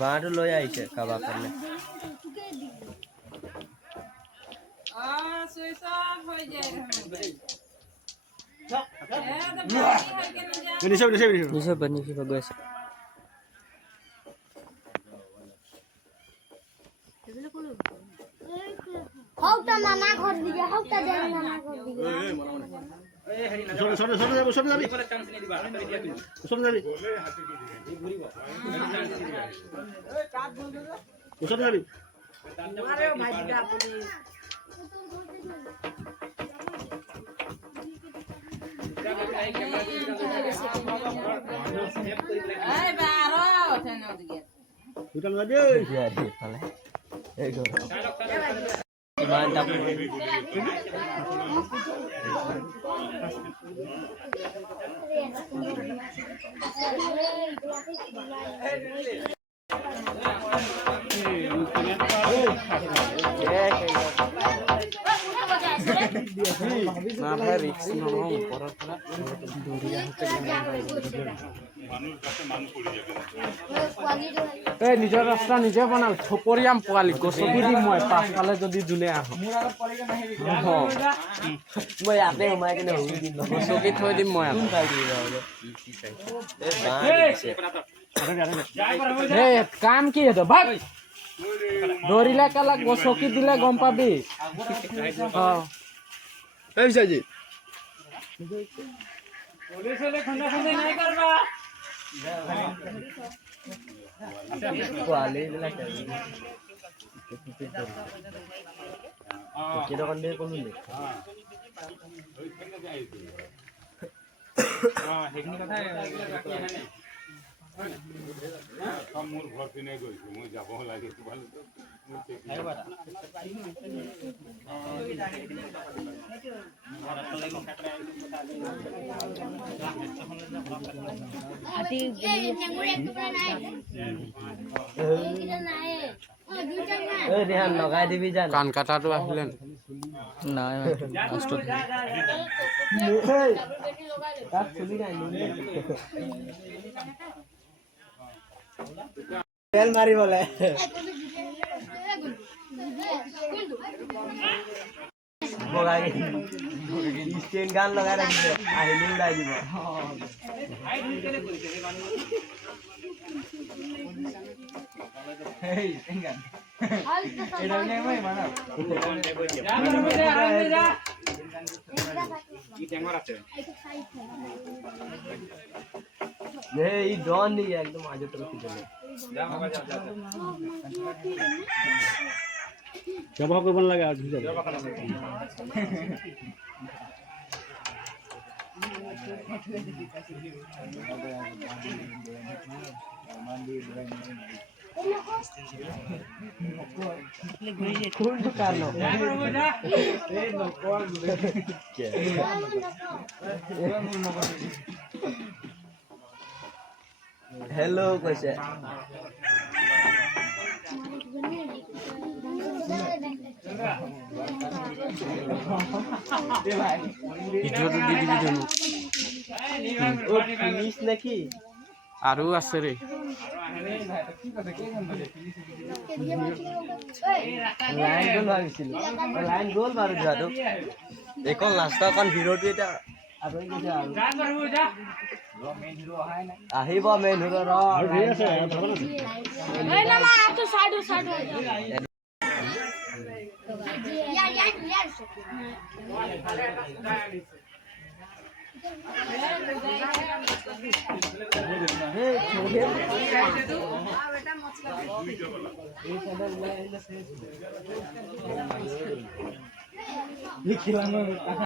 बाँट लो आइसे कबा करने निशो बनी की बगैस हौटा मामा घर दिया हौटा जान मामा घर दिया छोड़ जाबी अरे भाई का पुलिस अरे बारो थने दिया उठल ना दे यारी फले एक mantap ना भाई रिक्स ना हो पर दूरिया होते ए निजर रास्ता निजे बनाल छपरियाम पोवाली गसकी দি মই পাছফালে যদি দুলে আহ মই ইয়াতে সোমাই কিনে হই দিম গসকি থৈ দিম মই এ কাম কি হতো ভাগ দৌৰিলে কালা গসকি দিলে গম পাবি এই বিশাজি পুলিশলে খন্ডা খন্ডা নাই করবা পোৱালি বিলাক কেটা কন্দে কমিলে সেইখিনি কথা মোৰ ঘৰ পিনে গৈছো মই যাব লাগে লগাই দিবি জান কান কাটাটো আহিলে নাই তেল মাৰিবলে স্টেন গান লগাই ৰাখিছে আহিলে উৰাই দিব এই ডন নি একদম আজে তৰফ চলে জবা কৰিব নালাগে আৰু কোন দোকান হেল্ল' কৈছে ভিডিঅ'টো দি দিবি জানো পুলিচ নেকি আৰু আছে ৰে লাইন গ'ল ভাবিছিলো লাইন গ'ল বাৰু যোৱাটো এইখন লাষ্টৰ অকণ ভিৰটো এতিয়া আঁতৰি গৈছে আহিব মেইন হিৰ